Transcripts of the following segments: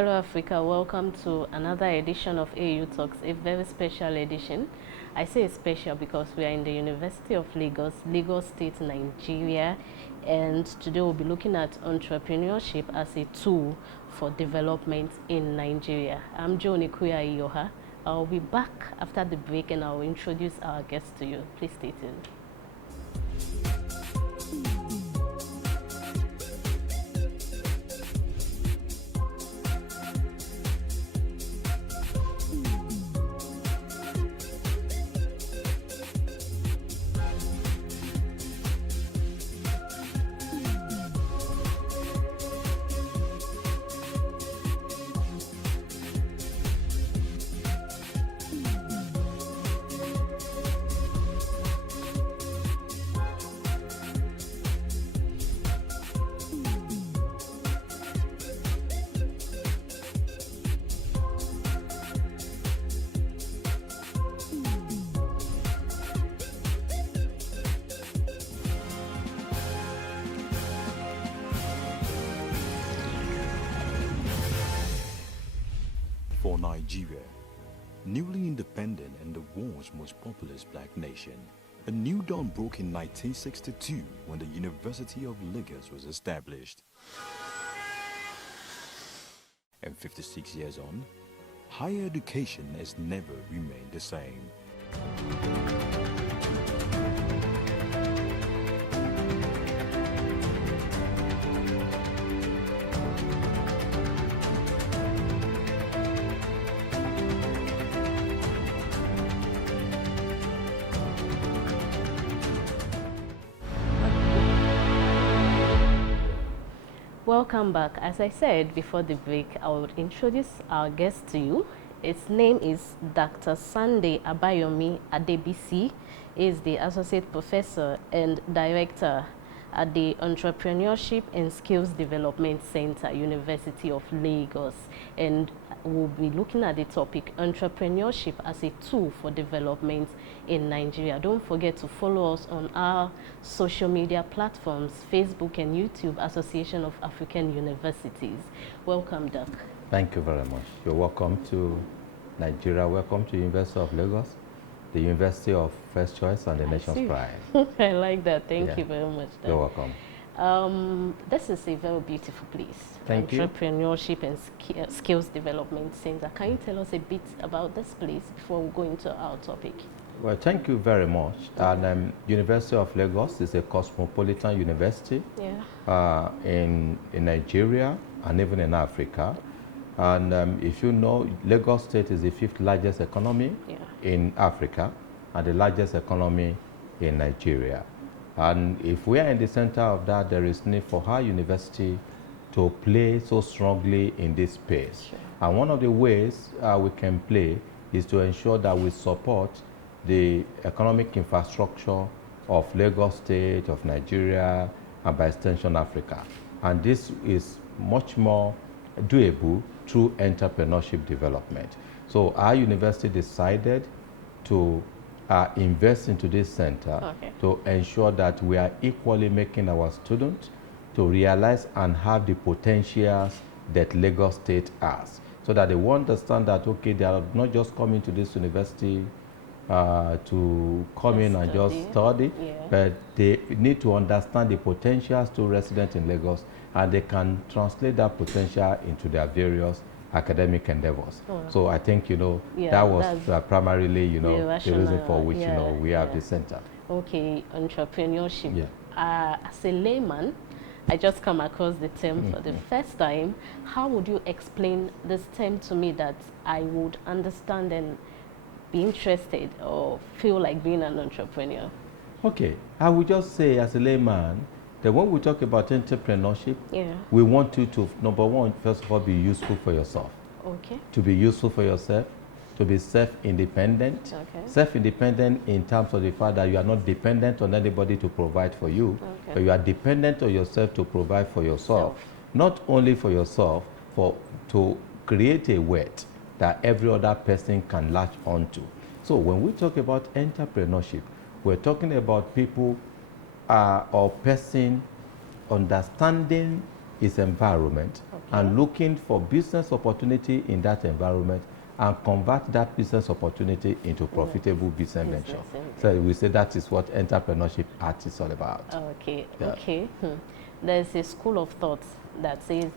Hello Africa, welcome to another edition of AAU Talks, a very special edition. I say special because we are in the University of Lagos, Lagos State, Nigeria, and today we'll be looking at entrepreneurship as a tool for development in Nigeria. I'm Joan Iyoha. I'll be back after the break and I'll introduce our guests to you. Please stay tuned. For Nigeria, newly independent and the world's most populous black nation, a new dawn broke in 1962 when the University of Lagos was established. And 56 years on, higher education has never remained the same. Welcome back. As I said before the break, I will introduce our guest to you. His name is Dr. Sunday Abayomi Adebisi. He is the Associate Professor and Director at the Entrepreneurship and Skills Development Center, University of Lagos. And we'll be looking at the topic, entrepreneurship as a tool for development in Nigeria. Don't forget to follow us on our social media platforms, Facebook and YouTube, Association of African Universities. Welcome, Doc. Thank you very much. You're welcome to Nigeria. Welcome to University of Lagos, the University of First Choice and the nation's pride. I like that. Thank you very much, Doc. You're welcome. This is a very beautiful place. Thank you. Entrepreneurship and Skills Development Center. Can you tell us a bit about this place before we go into our topic? Well, thank you very much. And University of Lagos is a cosmopolitan university in Nigeria and even in Africa. And if you know, Lagos State is the 5th largest economy in Africa and the largest economy in Nigeria. And if we are in the center of that, there is need for our university to play so strongly in this space. Sure. And one of the ways we can play is to ensure that we support the economic infrastructure of Lagos State, of Nigeria, and by extension Africa. And this is much more doable through entrepreneurship development. So our university decided to invest into this center to ensure that we are equally making our students to realize and have the potentials that Lagos State has, so that they will understand that, okay, they are not just coming to this university to come in and just study, but they need to understand the potentials to residents in Lagos, and they can translate that potential into their various academic endeavors. So I think, that was primarily, the reason for which, we have the center. Okay, entrepreneurship. As a layman, I just come across the term for the first time. How would you explain this term to me that I would understand and be interested or feel like being an entrepreneur? Okay, I would just say as a layman, that when we talk about entrepreneurship, we want you to, number one, first of all, be useful for yourself. Okay. To be useful for yourself, to be self-independent. Okay. Self-independent in terms of the fact that you are not dependent on anybody to provide for you, but you are dependent on yourself to provide for yourself. Not only for yourself, to create a wealth that every other person can latch onto. So when we talk about entrepreneurship, we're talking about people or person understanding his environment and looking for business opportunity in that environment and convert that business opportunity into profitable business venture. So we say that is what entrepreneurship art is all about. Okay, Yeah. okay. There's a school of thought that says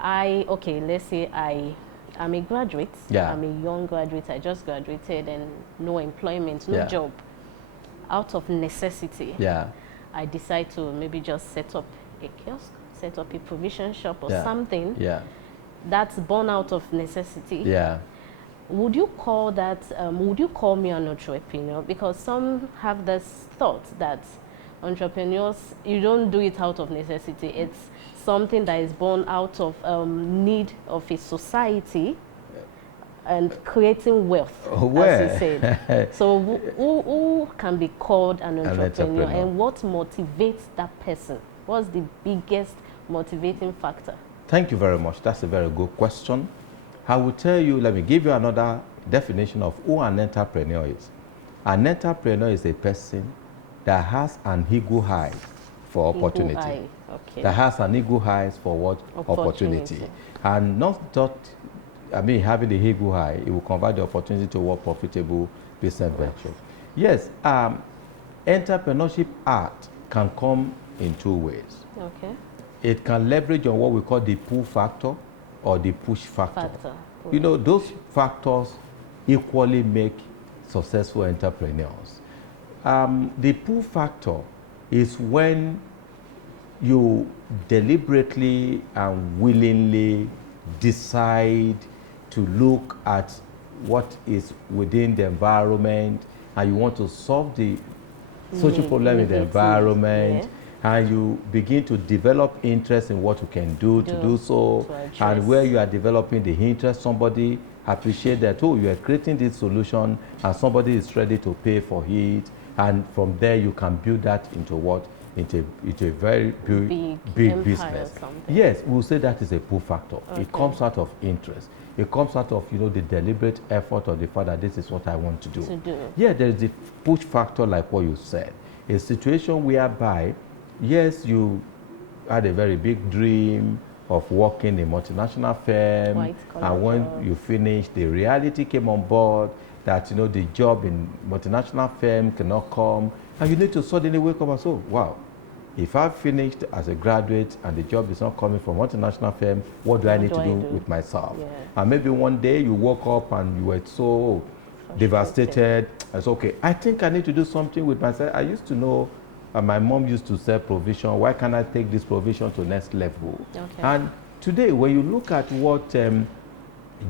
let's say I'm a graduate. Yeah. I'm a young graduate. I just graduated and no employment, no Yeah. job. Out of necessity, Yeah. I decide to maybe just set up a kiosk, set up a provision shop or Yeah. something. Yeah. That's born out of necessity. Yeah. Would you call that, would you call me an entrepreneur? Because some have this thought that entrepreneurs, you don't do it out of necessity. It's something that is born out of need of a society and creating wealth, as you said. So who can be called an entrepreneur, and what motivates that person? What's the biggest motivating factor? Thank you very much. That's a very good question. I will tell you, let me give you another definition of who an entrepreneur is. An entrepreneur is a person that has an eagle eye for opportunity. Okay. That has an eagle eye for what? Opportunity. And not just, having the eagle eye, it will convert the opportunity to what? Profitable business venture. Yes, entrepreneurship art can come in two ways. Okay. It can leverage on what we call the pull factor or the push factor. Push. Those factors equally make successful entrepreneurs. The pull factor is when you deliberately and willingly decide to look at what is within the environment and you want to solve the social problem in the environment. Yeah. And you begin to develop interest in what you can do to do so. And where you are developing the interest, somebody appreciate that, oh, you are creating this solution and somebody is ready to pay for it. And from there, you can build that into what? Into a very big business. Yes, we'll say that is a pull factor. Okay. It comes out of interest. It comes out of, the deliberate effort of the fact that this is what I want to do. Yeah, there is the push factor like what you said. A situation whereby yes, you had a very big dream of working in a multinational firm, and when you finished, the reality came on board that the job in multinational firm cannot come, and you need to suddenly wake up and say, oh, wow, if I've finished as a graduate and the job is not coming from multinational firm, what do I need to do with myself? Yeah. And maybe one day you woke up and you were so devastated. It's okay, I think I need to do something with myself. I used to know my mom used to sell provision. Why can't I take this provision to next level? Okay. And today, when you look at what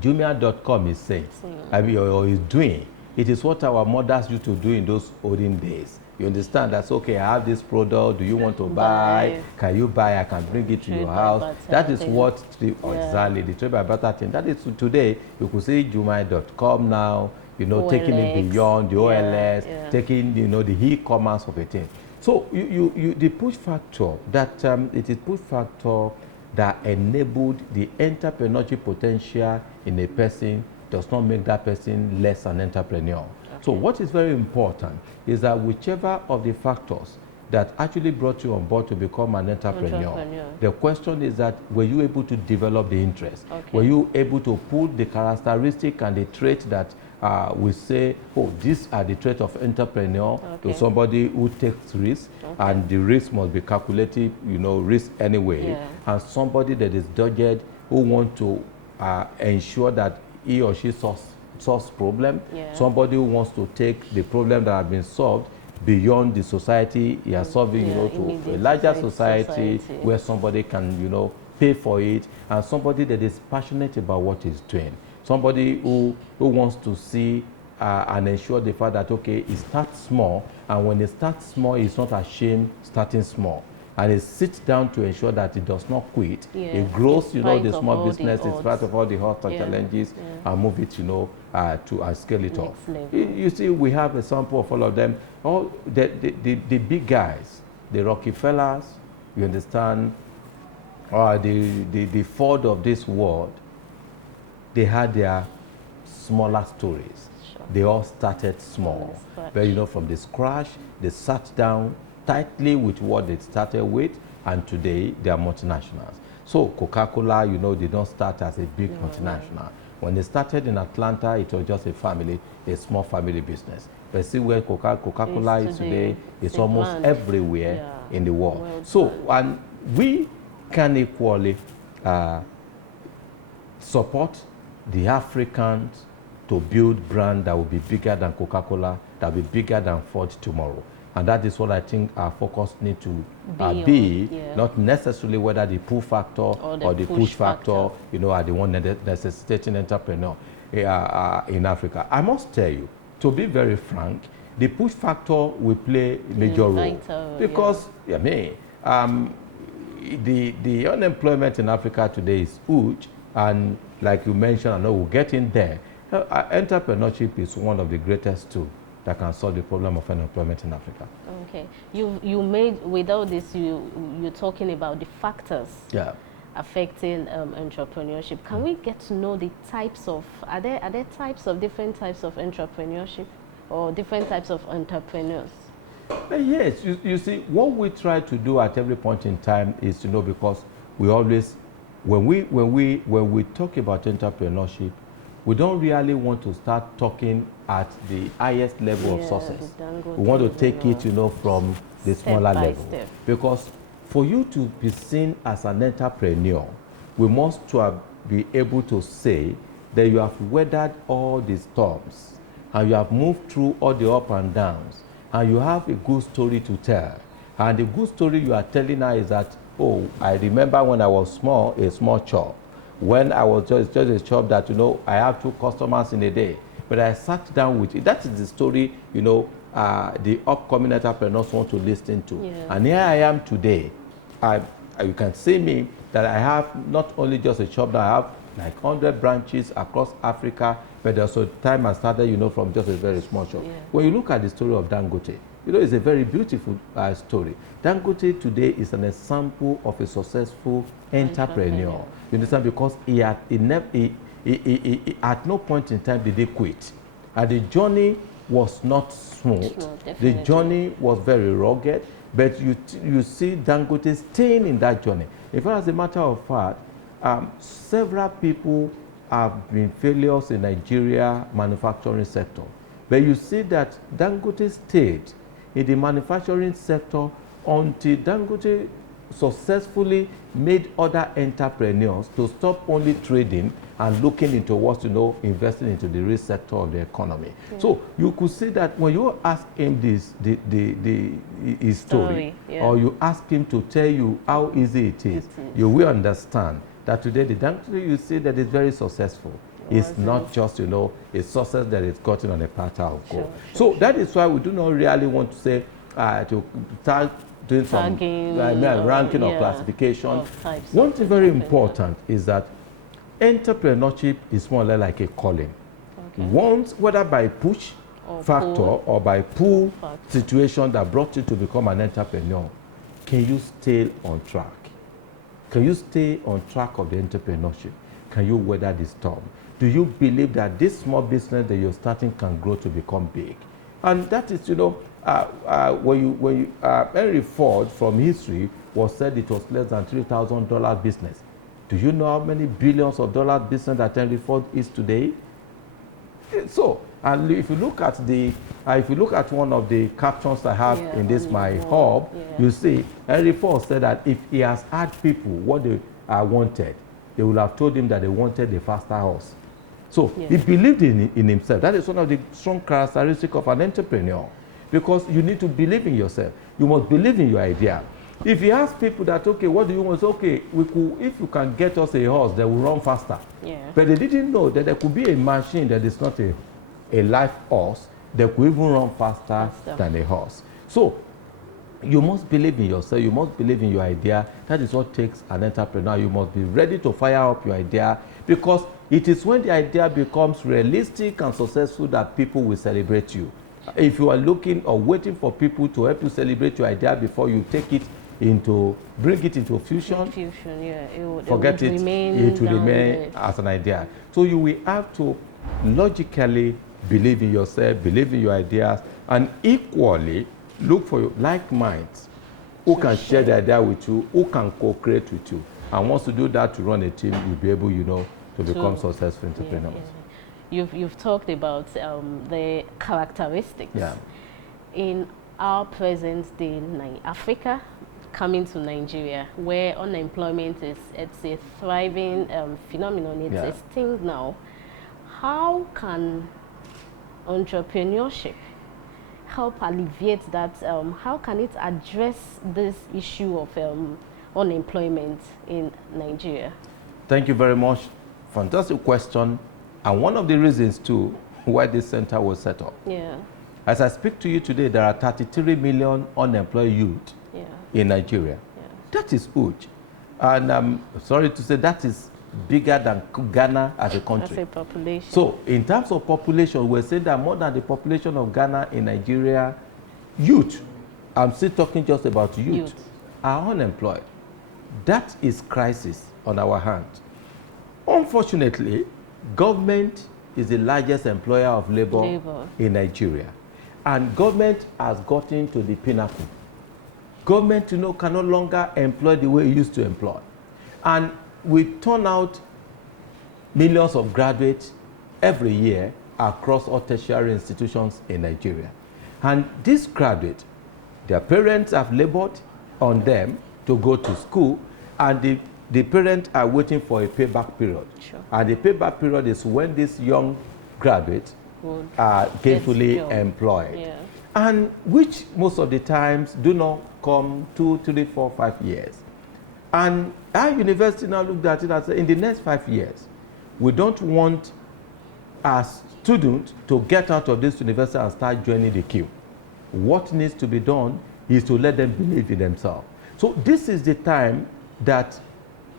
Jumia.com is saying, or is doing, it is what our mothers used to do in those olden days. You understand? That's okay, I have this product. Do you want to buy? Can you buy? I can bring it to your house. That is what, exactly, the trade by barter thing. That is today, you could see Jumia.com now, taking it beyond the OLS, taking, the e-commerce of a thing. So the push factor, it is push factor that enabled the entrepreneurship potential in a person does not make that person less an entrepreneur. Okay. So what is very important is that whichever of the factors that actually brought you on board to become an entrepreneur. The question is that were you able to develop the interest? Okay. Were you able to put the characteristic and the trait that we say, oh, these are the traits of entrepreneur, to somebody who takes risk, and the risk must be calculated, risk anyway, and somebody that is dogged who want to ensure that he or she solves problem, somebody who wants to take the problem that has been solved beyond the society you are solving, to a larger society where somebody can, pay for it, and somebody that is passionate about what he's doing. Somebody who wants to see and ensure the fact that, okay, it starts small, and when it starts small, it's not ashamed starting small. And it sits down to ensure that it does not quit. It grows, the small business in spite of all the hard challenges, and move it, to scale it up. You see, we have a sample of all of them. All the big guys, the Rockefellers, you understand, or the Ford of this world, they had their smaller stories. Sure. They all started small. But from the scratch, they sat down tightly with what they started with, and today they are multinationals. So Coca-Cola, you know, they don't start as a big multinational. When they started in Atlanta, it was just a small family business. But see where Coca-Cola is today, it's almost everywhere in the world. So, and we can equally support the Africans to build brand that will be bigger than Coca-Cola, that will be bigger than Ford tomorrow. And that is what I think our focus needs to be, not necessarily whether the pull factor or the push factor, you know, are the one necessitating entrepreneur in Africa. I must tell you, to be very frank, the push factor will play a major role. Because, the unemployment in Africa today is huge, and like you mentioned, I know we'll get in there. Entrepreneurship is one of the greatest tools that can solve the problem of unemployment in Africa. Okay, you made, without this, you're talking about the factors affecting entrepreneurship. Can we get to know the types of, are there different types of entrepreneurship or different types of entrepreneurs? Yes, you see, what we try to do at every point in time is to know, because we always, when we talk about entrepreneurship, we don't really want to start talking at the highest level of success. We want to take it, you know, from the smaller level. Because for you to be seen as an entrepreneur, we must be able to say that you have weathered all the storms, and you have moved through all the up and downs, and you have a good story to tell. And the good story you are telling now is that, oh, I remember when I was small, a small shop. When I was just a shop that, you know, I have 2 customers in a day, but I sat down with it. That is the story, you know, the upcoming entrepreneurs want to listen to. And here I am today. You can see me that I have not only just a shop, that I have like 100 branches across Africa, but also time I started, you know, from just a very small shop. When you look at the story of Dangote, you know, it's a very beautiful story. Dangote today is an example of a successful entrepreneur. You understand? Because he at no point in time did he quit. And the journey was not smooth. The journey was very rugged, but you see Dangote staying in that journey. In fact, as a matter of fact, several people have been failures in Nigeria manufacturing sector. But you see that Dangote stayed in the manufacturing sector until Dangote successfully made other entrepreneurs to stop only trading and looking into what, you know, investing into the real sector of the economy. So you could see that when you ask him his story, or you ask him to tell you how easy it is, you will understand that today the Dangote you see that is very successful. It's not just, you know, a success that is gotten on a platter of gold. So that is why we do not really want to say to start doing some ranking or classification. One thing very important is that entrepreneurship is more or less like a calling. Once, whether by push factor or by pull situation that brought you to become an entrepreneur, can you stay on track? Can you stay on track of the entrepreneurship? Can you weather the storm? Do you believe that this small business that you're starting can grow to become big? And that is, you know, Henry Ford from history was said it was less than $3,000 business. Do you know how many billions of dollars business that Henry Ford is today? So, and if you look at one of the captions I have in this my hub, you see Henry Ford said that if he has asked people what they wanted, they would have told him that they wanted a faster horse. So he believed in himself. That is one of the strong characteristics of an entrepreneur, because you need to believe in yourself. You must believe in your idea. If you ask people that, okay, what do you want? Okay, if you can get us a horse that will run faster. But they didn't know that there could be a machine that is not a live horse that could even run faster than a horse. So you must believe in yourself. You must believe in your idea. That is what takes an entrepreneur. You must be ready to fire up your idea, because it is when the idea becomes realistic and successful that people will celebrate you. If you are looking or waiting for people to help you celebrate your idea before you take it bring it into fusion, forget it, it will remain as an idea. So you will have to logically believe in yourself, believe in your ideas, and equally look for your like minds who can share the idea with you, who can co-create with you. And once you do that to run a team, you'll be able, to become successful entrepreneurs. You've talked about the characteristics in our present day in Africa coming to Nigeria, where unemployment it's a thriving phenomenon. It's a thing now. How can entrepreneurship help alleviate that? How can it address this issue of unemployment in Nigeria? Thank you very much. Fantastic question. And one of the reasons too why this center was set up. Yeah. As I speak to you today, there are 33 million unemployed youth in Nigeria. That is huge. And I'm sorry to say that is bigger than Ghana as a country. As a population. So in terms of population, we're saying that more than the population of Ghana in Nigeria, youth, I'm still talking just about youth, are unemployed. That is crisis on our hands. Unfortunately, government is the largest employer of labor in Nigeria. And government has gotten to the pinnacle. Government, can no longer employ the way it used to employ. And we turn out millions of graduates every year across all tertiary institutions in Nigeria. And these graduates, their parents have labored on them to go to school, and the parents are waiting for a payback period. Sure. And the payback period is when these young graduates are gainfully employed. Yeah. And which most of the times do not come 2, 3, 4, 5 years. And our university now looked at it and said, in the next 5 years, we don't want our students to get out of this university and start joining the queue. What needs to be done is to let them believe in themselves. So this is the time that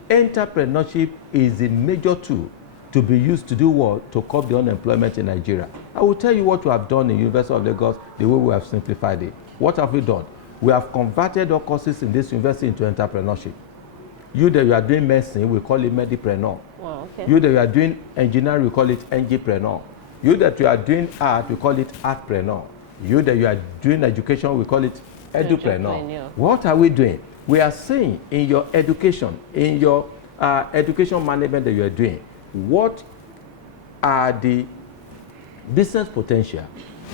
entrepreneurship is a major tool to be used to do what? To curb the unemployment in Nigeria. I will tell you what we have done in University of Lagos, the way we have simplified it. What have we done? We have converted all courses in this university into entrepreneurship. You that you are doing medicine, we call it medipreneur. Wow, okay. You that you are doing engineering, we call it engipreneur. You that you are doing art, we call it artpreneur. You that you are doing education, we call it edupreneur. What are we doing? We are saying in your education, in your education management that you are doing, what are the business potential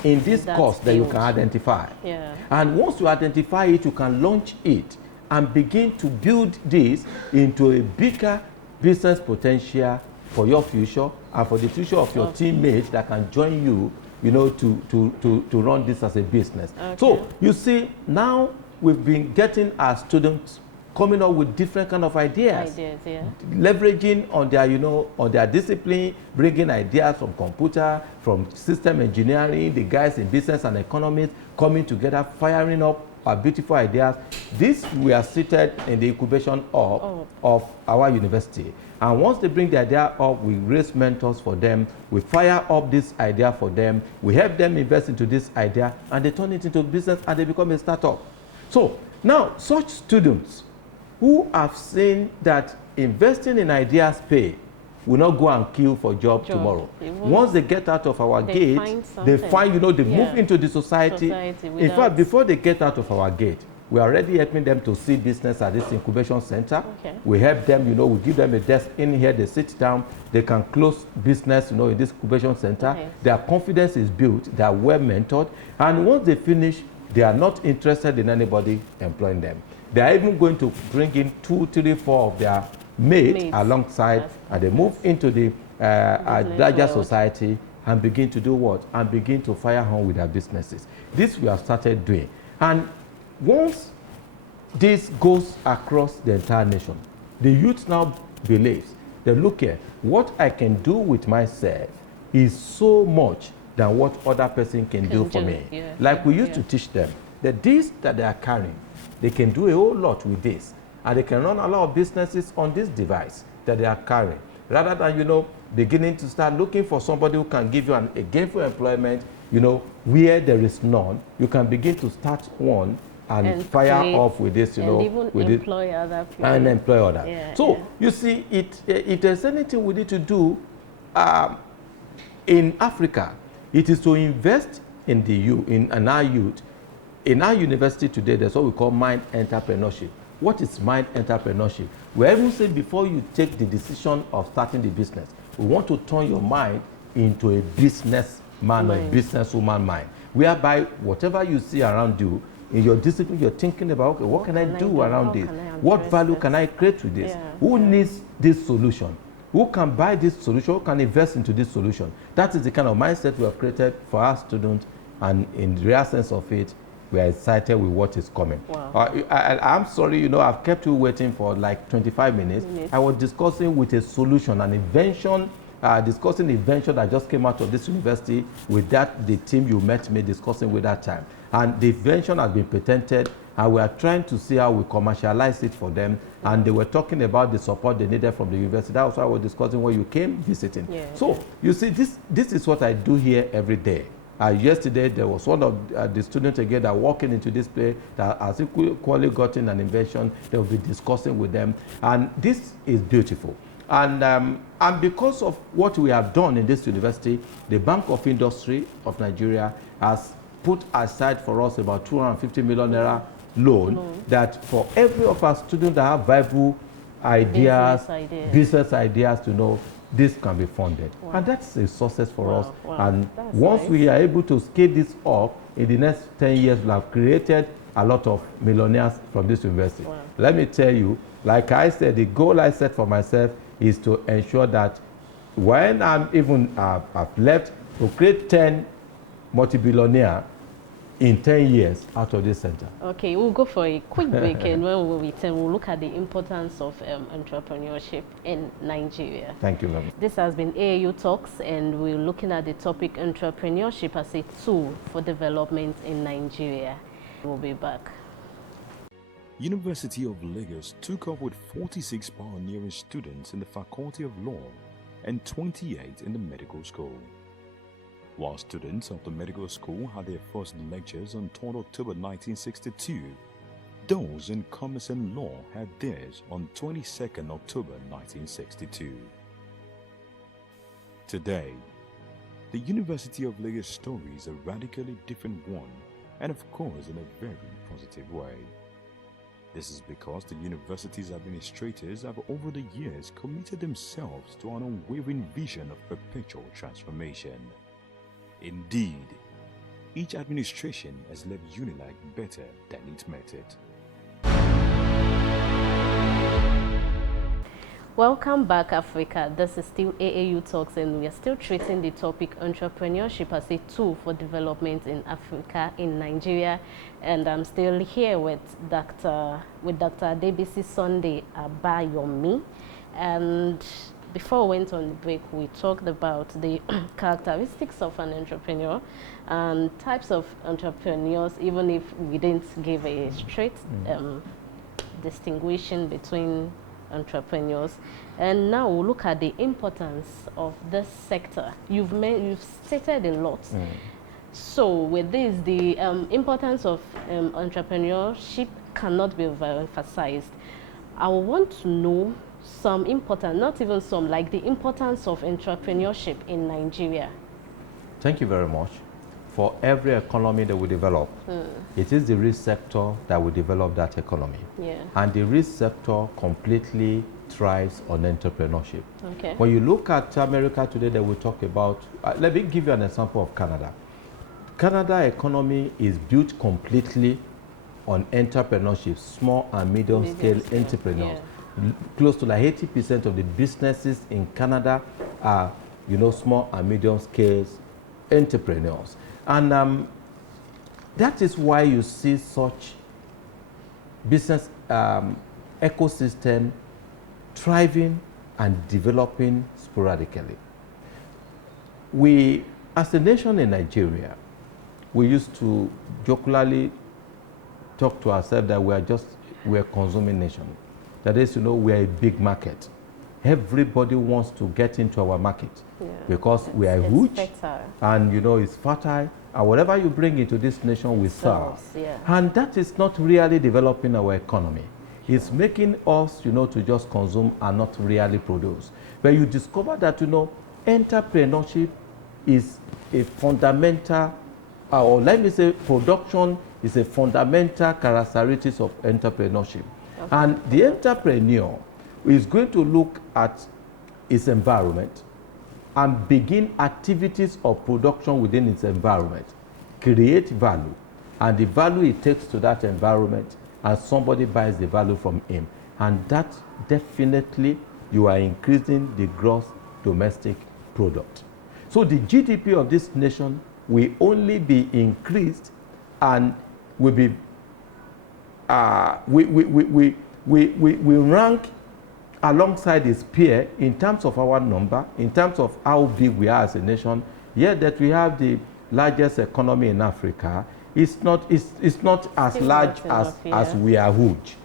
in this course that you can identify? Yeah. And once you identify it, you can launch it and begin to build this into a bigger business potential for your future and for the future of your teammates that can join you, to run this as a business. Okay. So you see, now we've been getting our students coming up with different kind of ideas, leveraging on their, on their discipline, bringing ideas from computer, from system engineering, the guys in business and economics coming together, firing up our beautiful ideas. This we are seated in the incubation hub of our university. And once they bring the idea up, we raise mentors for them, we fire up this idea for them, we help them invest into this idea, and they turn it into business and they become a startup. So now, such students who have seen that investing in ideas pay will not go and queue for job tomorrow. Once they get out of our gate, they find, they move into the society. In fact, before they get out of our gate, we are already helping them to see business at this incubation center. Okay. We help them, we give them a desk in here, they sit down, they can close business, in this incubation center. Okay. Their confidence is built, they are well mentored, and once they finish, they are not interested in anybody employing them. They are even going to bring in 2, 3, 4 of their mates alongside, and they move into the larger society and begin to do what? And begin to fire on with their businesses. This we have started doing. And once this goes across the entire nation, the youth now believes that, look here, what I can do with myself is so much than what other person can do for me. Yeah. Like we used to teach them that this that they are carrying, they can do a whole lot with this, and they can run a lot of businesses on this device that they are carrying, rather than beginning to start looking for somebody who can give you a gainful employment, where there is none. You can begin to start one and fire off with this, and even with employ other people. And employ others. Yeah, so you see, if there's anything we need to do in Africa, it is to invest in our youth. In our university today, there's what we call mind entrepreneurship. what is mind entrepreneurship? We even say before you take the decision of starting the business, we want to turn your mind into a businessman or a businesswoman mind, whereby whatever you see around you, in your discipline, you're thinking about, okay, what can I do around this? What value can I create with this? Who needs this solution? Who can buy this solution? Who can invest into this solution? That is the kind of mindset we have created for our students, and in the real sense of it, we are excited with what is coming. Wow. I'm sorry, you know, I've kept you waiting for like 25 minutes. I was discussing with a solution, an invention, discussing the invention that just came out of this university with the team you met me discussing with that time. And the invention has been patented, and we are trying to see how we commercialize it for them. And they were talking about the support they needed from the university. That was what I was discussing when you came visiting. So you see, this is what I do here every day. Yesterday, there was one of the students again that walking into this place that has equally gotten an invention. They will be discussing with them. And this is beautiful. And because of what we have done in this university, the Bank of Industry of Nigeria has put aside for us about 250 million naira loan that for every of our students that have viable ideas, business ideas to know, this can be funded. And that's a success for us. And that's once nice. we are able to scale this up, in the next 10 years, we'll have created a lot of millionaires from this university. Let me tell you, like I said, the goal I set for myself is to ensure that when I'm even I've left, to create 10 multi-billionaires in 10 years out of this center. Okay, we'll go for a quick break, and when we return, we'll look at the importance of entrepreneurship in Nigeria. Thank you very much. This has been AAU Talks, and we're looking at the topic entrepreneurship as a tool for development in Nigeria. We'll be back. University of Lagos took up with 46 pioneering students in the Faculty of Law and 28 in the medical school. While students of the medical school had their first lectures on 3rd October 1962, those in commerce and law had theirs on 22nd October 1962. Today, the University of Lagos story is a radically different one, and of course in a very positive way. This is because the university's administrators have over the years committed themselves to an unwavering vision of perpetual transformation. Indeed, each administration has left UNILAG better than it met it. Welcome back, Africa. This is still AAU Talks, and we are still treating the topic entrepreneurship as a tool for development in Africa, in Nigeria. And I'm still here with Dr. Adebisi Sunday Abayomi. And before we went on the break, we talked about the characteristics of an entrepreneur and types of entrepreneurs, even if we didn't give a straight distinguishing between entrepreneurs. And now we'll look at the importance of this sector. You've stated a lot. So with this, the importance of entrepreneurship cannot be overemphasized. I want to know some important, not even some, like the importance of entrepreneurship in Nigeria. Thank you very much. For every economy that we develop, it is the risk sector that will develop that economy. And the risk sector completely thrives on entrepreneurship. When you look at America today, that we talk about, let me give you an example of Canada. Canada economy is built completely on entrepreneurship, small and medium scale entrepreneurs. Close to like 80% of the businesses in Canada are, you know, small and medium scale entrepreneurs. And that is why you see such business ecosystem thriving and developing sporadically. We, as a nation in Nigeria, we used to jocularly talk to ourselves that we're a consuming nation. That is, you know, we're a big market. Everybody wants to get into our market because we are huge and, you know, it's fertile. And whatever you bring into this nation, we sell. And that is not really developing our economy. It's making us, you know, to just consume and not really produce. But you discover that, you know, entrepreneurship is a fundamental, or let me say production is a fundamental characteristic of entrepreneurship. And the entrepreneur is going to look at its environment and begin activities of production within its environment, create value, and the value it takes to that environment, and somebody buys the value from him. And that definitely, you are increasing the gross domestic product. So the GDP of this nation will only be increased and will be, we rank alongside its peer in terms of our number, in terms of how big we are as a nation. Yet that we have the largest economy in Africa, it's not as large as we are huge.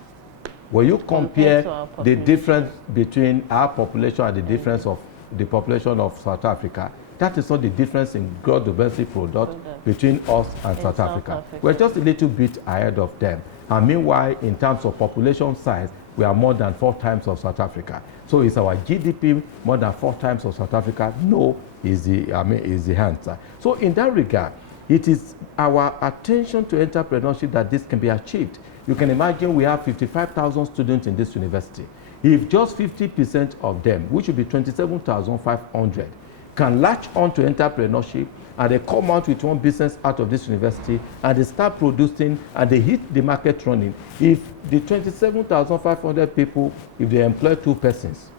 When you compare the difference between our population and the difference of the population of South Africa, that is not the difference in gross domestic product between us and South Africa. We're just a little bit ahead of them. And meanwhile, in terms of population size, we are more than 4 times of South Africa. So is our GDP more than 4 times of South Africa? No, is the answer. So in that regard, it is our attention to entrepreneurship that this can be achieved. You can imagine we have 55,000 students in this university. If just 50% of them, which would be 27,500, can latch on to entrepreneurship, and they come out with one business out of this university, and they start producing, and they hit the market running. If the 27,500 people, if they employ 2 persons,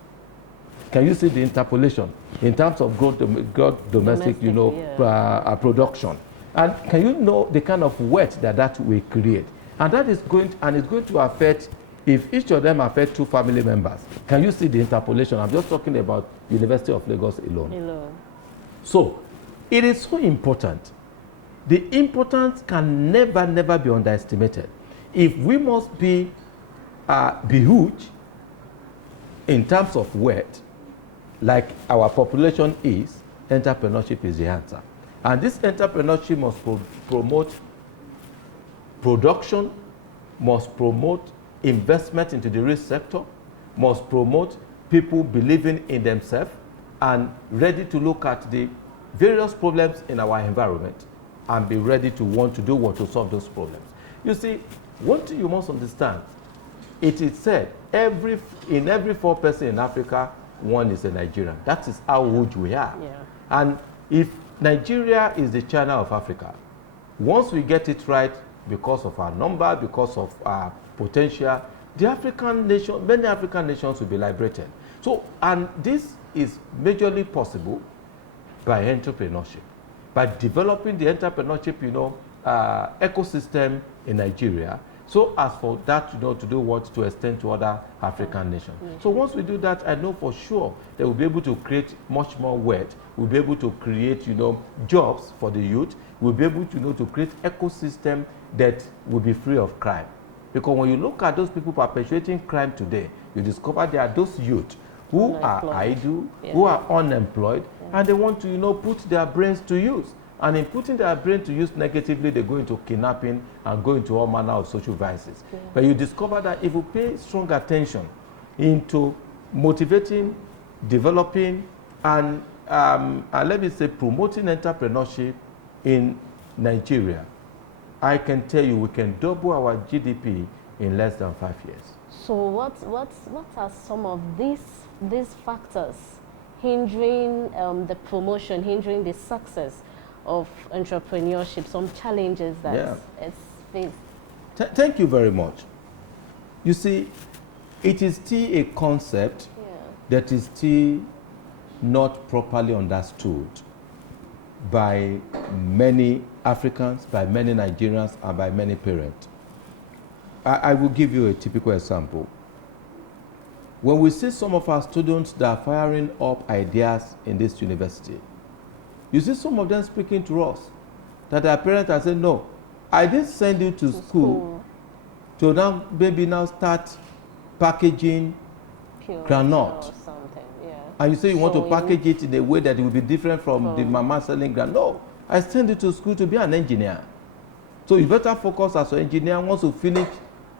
can you see the interpolation in terms of gross domestic production? And can you know the kind of wealth that will create? And that is going to affect, if each of them affect 2 family members. Can you see the interpolation? I'm just talking about University of Lagos alone. So it is so important. The importance can never be underestimated. If we must be huge in terms of wealth, like our population is, entrepreneurship is the answer. And this entrepreneurship must promote production, must promote investment into the real sector, must promote people believing in themselves and ready to look at the various problems in our environment and be ready to want to do what to solve those problems. You see, one thing you must understand, it is said in every 4 persons in Africa, 1 is a Nigerian. That is how huge we are. Yeah. And if Nigeria is the China of Africa, once we get it right, because of our number, because of our potential, the African nation, many African nations will be liberated. So, and this is majorly possible by entrepreneurship, by developing the entrepreneurship, ecosystem in Nigeria, so as for that, to do what? To extend to other African nations. So once we do that, I know for sure that we'll be able to create much more wealth. We'll be able to create, jobs for the youth. We'll be able to create ecosystem that will be free of crime. Because when you look at those people perpetuating crime today, you discover there are those youth who are idle, who are unemployed, and they want to, put their brains to use. And in putting their brain to use negatively, they go into kidnapping and go into all manner of social vices. But you discover that if you pay strong attention into motivating, developing, and let me say promoting entrepreneurship in Nigeria, I can tell you we can double our GDP in less than 5 years. So what are some of these factors hindering the promotion, hindering the success of entrepreneurship, some challenges that it's faced? Thank you very much. You see, it is still a concept that is still not properly understood by many Africans, by many Nigerians, and by many parents. I will give you a typical example. When we see some of our students that are firing up ideas in this university, you see some of them speaking to us that their parents are saying, no, I didn't send you to school to now maybe now start packaging granite. And you say you want to package it in a way that it will be different from the mama selling granite. No, I send you to school to be an engineer. So you better focus as an engineer. Once you finish,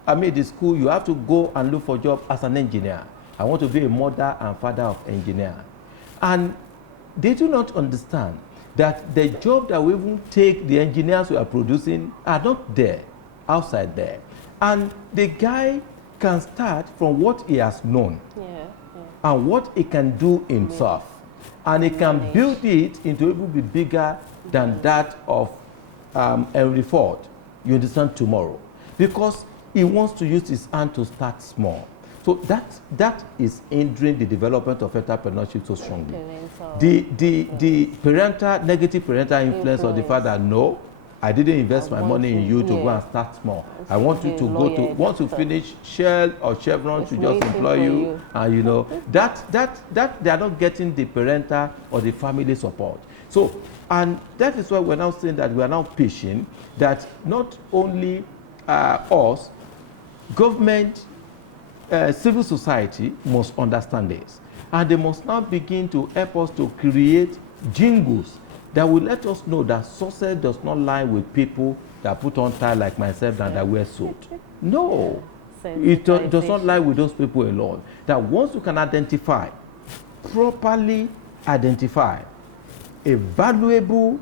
the school, you have to go and look for a job as an engineer. I want to be a mother and father of engineer. And they do not understand that the job that we will take the engineers we are producing are not there, outside there. And the guy can start from what he has known and what he can do himself. And he can build it into able to be bigger than that of Henry Ford, you understand, tomorrow. Because he wants to use his hand to start small. So that is hindering the development of entrepreneurship so strongly. The negative parental influence of the father, no, I didn't invest my money in you to go and start small. I want you to go to, once you finish, Shell or Chevron should just employ you. And you know, that they are not getting the parental or the family support. So, and that is why we're now saying that we are now pushing that not only us, government, civil society must understand this. And they must now begin to help us to create jingles that will let us know that success does not lie with people that put on tie like myself and that wear suit. No, it does not lie with those people alone. That once you can identify, properly identify a valuable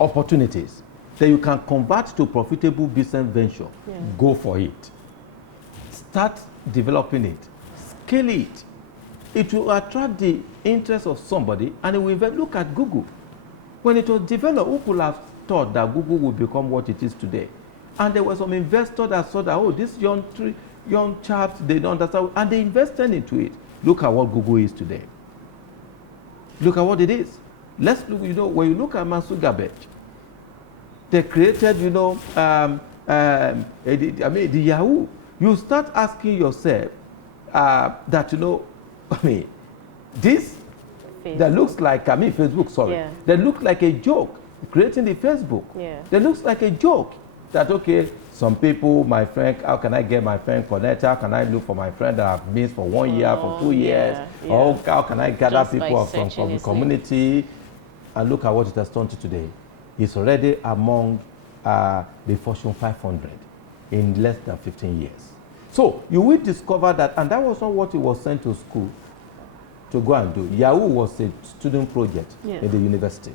opportunities that you can convert to profitable business venture, go for it. Start developing it, scale it. It will attract the interest of somebody, and it will look at Google. When it was developed, who could have thought that Google would become what it is today? And there were some investors that saw that, oh, these young chaps, they don't understand, and they invested into it. Look at what Google is today. Look at what it is. Let's look, you know, when you look at Mark Zuckerberg, they created, you know, the Yahoo. You start asking yourself that, you know, I mean, this Facebook. That looks like, I mean, Facebook, sorry, that looks like a joke, creating the Facebook. That looks like a joke. That, okay, some people, my friend, how can I get my friend connected? How can I look for my friend that I've missed for 1 year, for 2 years? Or how can I gather just people from the community? And look at what it has turned to today. It's already among the Fortune 500 in less than 15 years. So you will discover that, and that was not what he was sent to school to go and do. Yahoo was a student project in the university.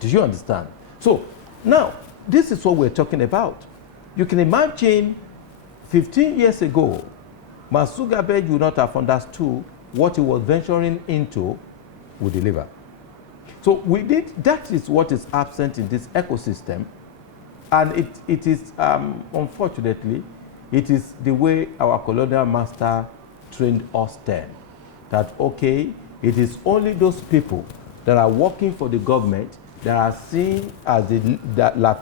Do you understand? So now, this is what we're talking about. You can imagine 15 years ago, Mark Zuckerberg would not have understood what he was venturing into would deliver. So that is what is absent in this ecosystem. And it is, unfortunately, it is the way our colonial master trained us then. That, okay, it is only those people that are working for the government that are seen as the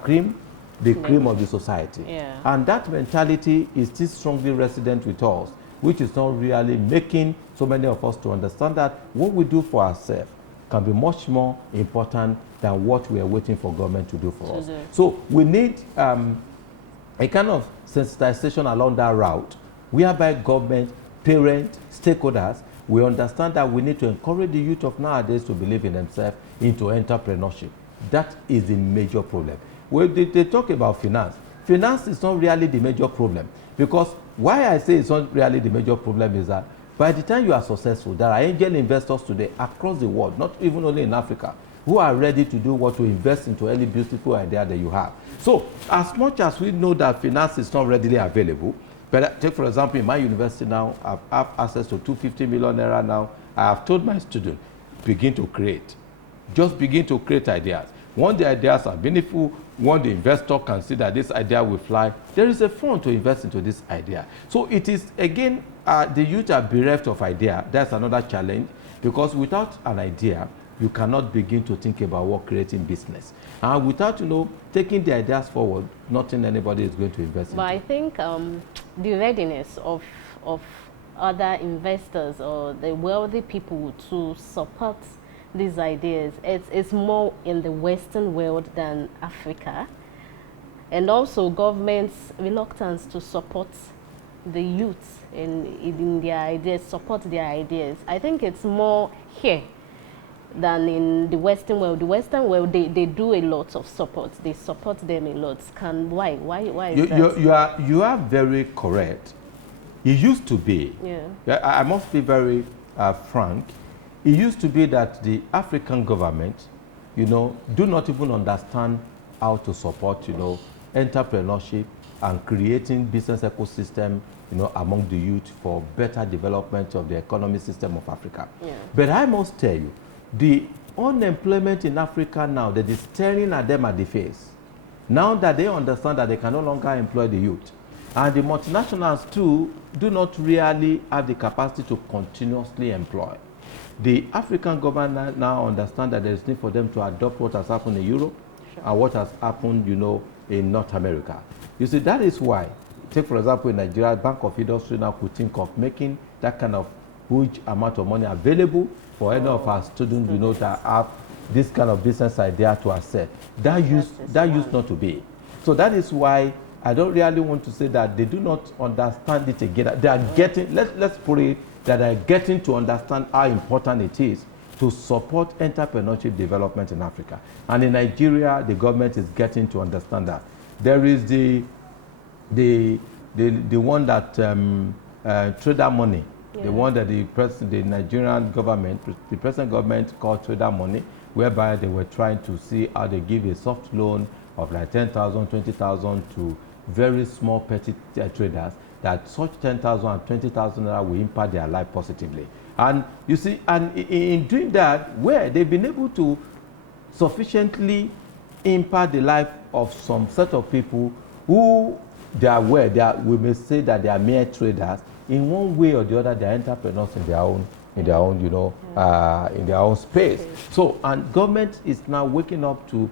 cream of the society. And that mentality is still strongly resident with us, which is not really making so many of us to understand that what we do for ourselves can be much more important than what we are waiting for government to do for us. So we need a kind of sensitization along that route, whereby government, parents, stakeholders, we understand that we need to encourage the youth of nowadays to believe in themselves, into entrepreneurship. That is the major problem. When they talk about finance, finance is not really the major problem, because why I say it's not really the major problem is that by the time you are successful, there are angel investors today across the world, not even only in Africa, who are ready to do what to invest into any beautiful idea that you have. So as much as we know that finance is not readily available, but take for example, in my university now, I have access to 250 million naira now. I have told my students, begin to create. Just begin to create ideas. When the ideas are meaningful, when the investor can see that this idea will fly, there is a fund to invest into this idea. So it is, again, the youth are bereft of idea. That's another challenge, because without an idea, you cannot begin to think about what creating business. And without, you know, taking the ideas forward, nothing anybody is going to invest in. But I think the readiness of other investors or the wealthy people to support these ideas, it's more in the Western world than Africa. And also government's reluctance to support the youth in their ideas, support their ideas. I think it's more here than in the Western world. The Western world, they do a lot of support. They support them a lot. Why is that? You are very correct. It used to be, I must be very frank, it used to be that the African government, you know, do not even understand how to support, you know, entrepreneurship and creating business ecosystem, among the youth for better development of the economic system of Africa. Yeah. But I must tell you, the unemployment in Africa now that is staring at them at the face, now that they understand that they can no longer employ the youth, and the multinationals too do not really have the capacity to continuously employ. The African government now understand that there is need for them to adopt what has happened in Europe and what has happened, in North America. You see, that is why, take for example in Nigeria, Bank of Industry now could think of making that kind of huge amount of money available for any of our students, that have this kind of business idea to accept. That used not to be. So that is why I don't really want to say that they do not understand it again. They are getting, let's put it, that they are getting to understand how important it is to support entrepreneurship development in Africa. And in Nigeria, the government is getting to understand that. There is the one that trader money, the one that the Nigerian government, the present government called trader money, whereby they were trying to see how they give a soft loan of like 10,000, 20,000 to very small petty traders, that such 10,000 and 20,000 naira will impact their life positively. And you see, and in doing that, where they've been able to sufficiently impact the life of some set of people who we may say that they are mere traders. In one way or the other, they are entrepreneurs in their own, in their own space. So, and government is now waking up to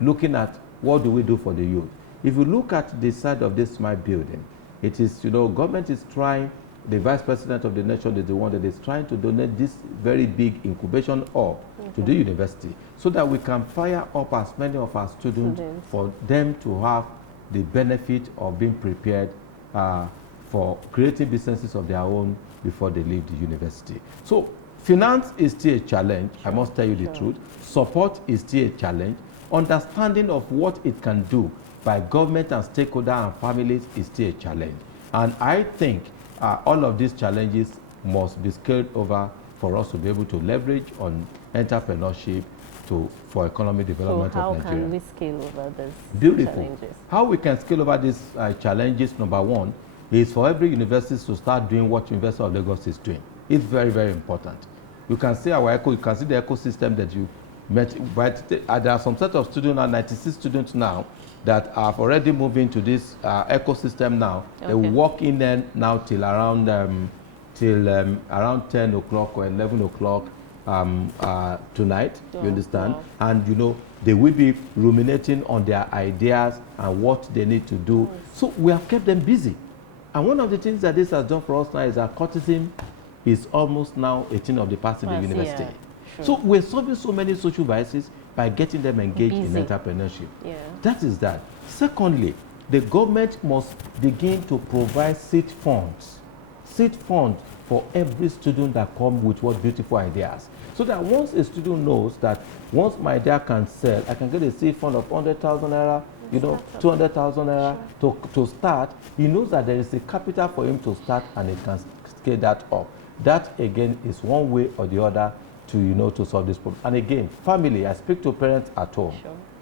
looking at what do we do for the youth. If you look at the side of this smart building, it is, government is trying, the vice president of the nation is the one that is trying to donate this very big incubation hub to the university, so that we can fire up as many of our students for them to have the benefit of being prepared for creating businesses of their own before they leave the university. So finance is still a challenge, I must tell you the truth. Support is still a challenge. Understanding of what it can do by government and stakeholders and families is still a challenge. And I think all of these challenges must be scaled over for us to be able to leverage on entrepreneurship for economic development of Nigeria. So how can we scale over these challenges? How we can scale over these challenges, number one, is for every university to start doing what University of Lagos is doing. It's very, very important. You can see you can see the ecosystem that you met, but there are some set of students now, 96 students now, that are already moving to this ecosystem now. They walk in there now till around around 10 o'clock or 11 o'clock tonight, you understand? And they will be ruminating on their ideas and what they need to do. So we have kept them busy. And one of the things that this has done for us now is that courtesan is almost now a thing of the past in the university. So we're solving so many social vices by getting them engaged in entrepreneurship. That is that. Secondly, the government must begin to provide seed funds for every student that come with what beautiful ideas. So that once a student knows that once my idea can sell, I can get a seed fund of 100,000 naira, 200,000 naira to start, he knows that there is a capital for him to start and he can scale that up. That again is one way or the other to solve this problem. And again, family, I speak to parents at home,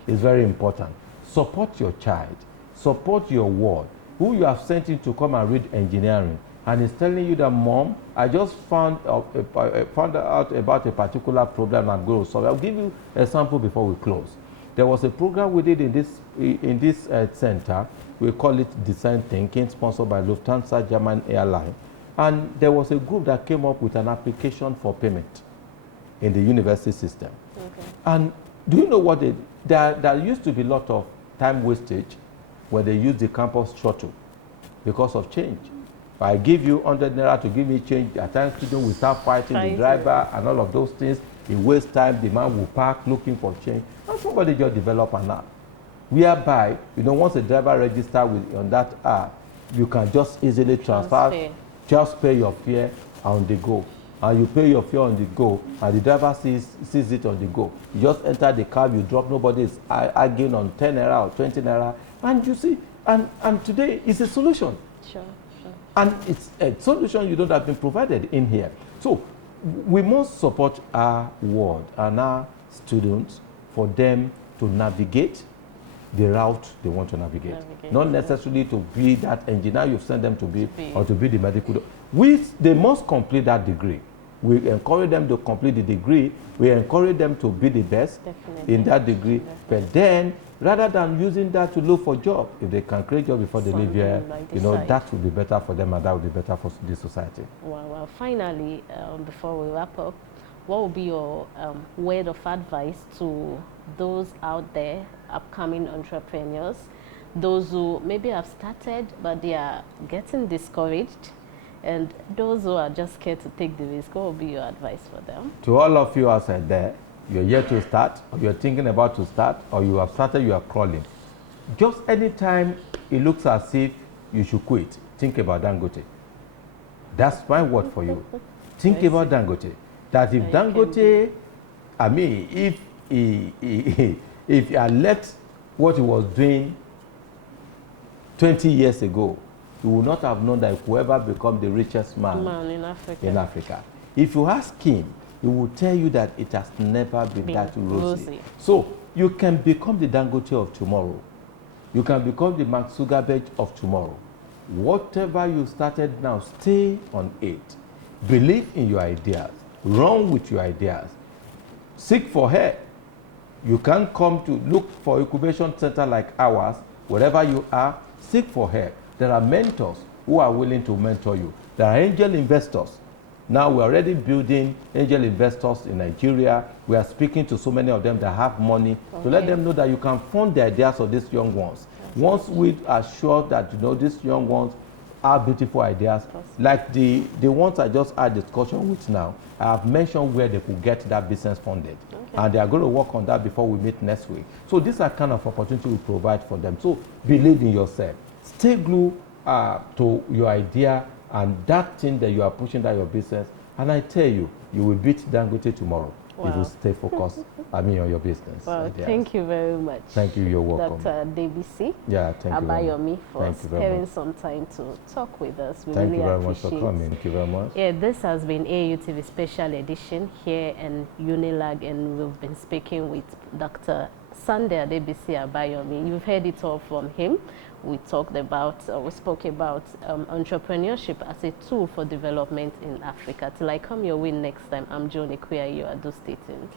is very important. Support your child, support your ward, who you have sent in to come and read engineering, and he's telling you that, Mom, I just found out about a particular problem I'm going to solve. I'll give you a sample before we close. There was a program we did in this center. We call it Design Thinking, sponsored by Lufthansa German Airline. And there was a group that came up with an application for payment in the university system. And do you know what there used to be a lot of time wastage when they used the campus shuttle because of change. If I give you 100 naira to give me change, at times students will start fighting the driver and all of those things. It wastes time, the man will park looking for change. And somebody just develop an app whereby, once a driver registers on that app, you can just easily transfer, just pay your fare on the go. And you pay your fare on the go, and the driver sees it on the go. You just enter the cab, you drop, nobody is arguing on 10 naira or 20 naira. And you see, and today it's a solution. And it's a solution you don't have been provided in here. So we must support our ward and our students for them to navigate the route they want to navigate. Not necessarily to be that engineer you've sent them to be or to be the medical. They must complete that degree. We encourage them to complete the degree. We encourage them to be the best in that degree. But then, rather than using that to look for job, if they can create job before they leave here, you know, that would be better for them and that would be better for the society. Well, finally, before we wrap up, what would be your word of advice to those out there, upcoming entrepreneurs, those who maybe have started but they are getting discouraged, and those who are just scared to take the risk? What would be your advice for them? To all of you outside there, you're yet to start, or you're thinking about to start, or you have started, you are crawling. Just anytime it looks as if you should quit, think about Dangote. That's my word for you. Think about Dangote. That if Dangote, I mean, if he had left what he was doing 20 years ago, he would not have known that he could ever become the richest man in Africa. If you ask him, he will tell you that it has never been that rosy. So you can become the Dangote of tomorrow. You can become the Mark Zuckerberg of tomorrow. Whatever you started now, stay on it. Believe in your ideas. Run with your ideas. Seek for help. You can't come to look for incubation center like ours. Wherever you are, seek for help. There are mentors who are willing to mentor you. There are angel investors. Now we're already building angel investors in Nigeria. We are speaking to so many of them that have money to let them know that you can fund the ideas of these young ones. Once we are sure that, you know, these young ones are beautiful ideas, like the ones I just had discussion with now, I have mentioned where they could get that business funded. And they are going to work on that before we meet next week. So these are kind of opportunity we provide for them. So believe in yourself. Stay glued to your idea and that thing that you are pushing, that your business. And I tell you, you will beat Dangote tomorrow if you stay focused, on your business. Well, thank you very much. Thank you, you're welcome. Dr. Adebisi, Abayomi, for sparing some time to talk with us. We thank really you very appreciate much for coming. Thank you very much. Yeah, this has been AAU TV Special Edition here in Unilag, and we've been speaking with Dr. Sunday Adebisi Abayomi. You've heard it all from him. We spoke about entrepreneurship as a tool for development in Africa. Till I come your way next time, I'm Johnny Quia. You are do stay tuned.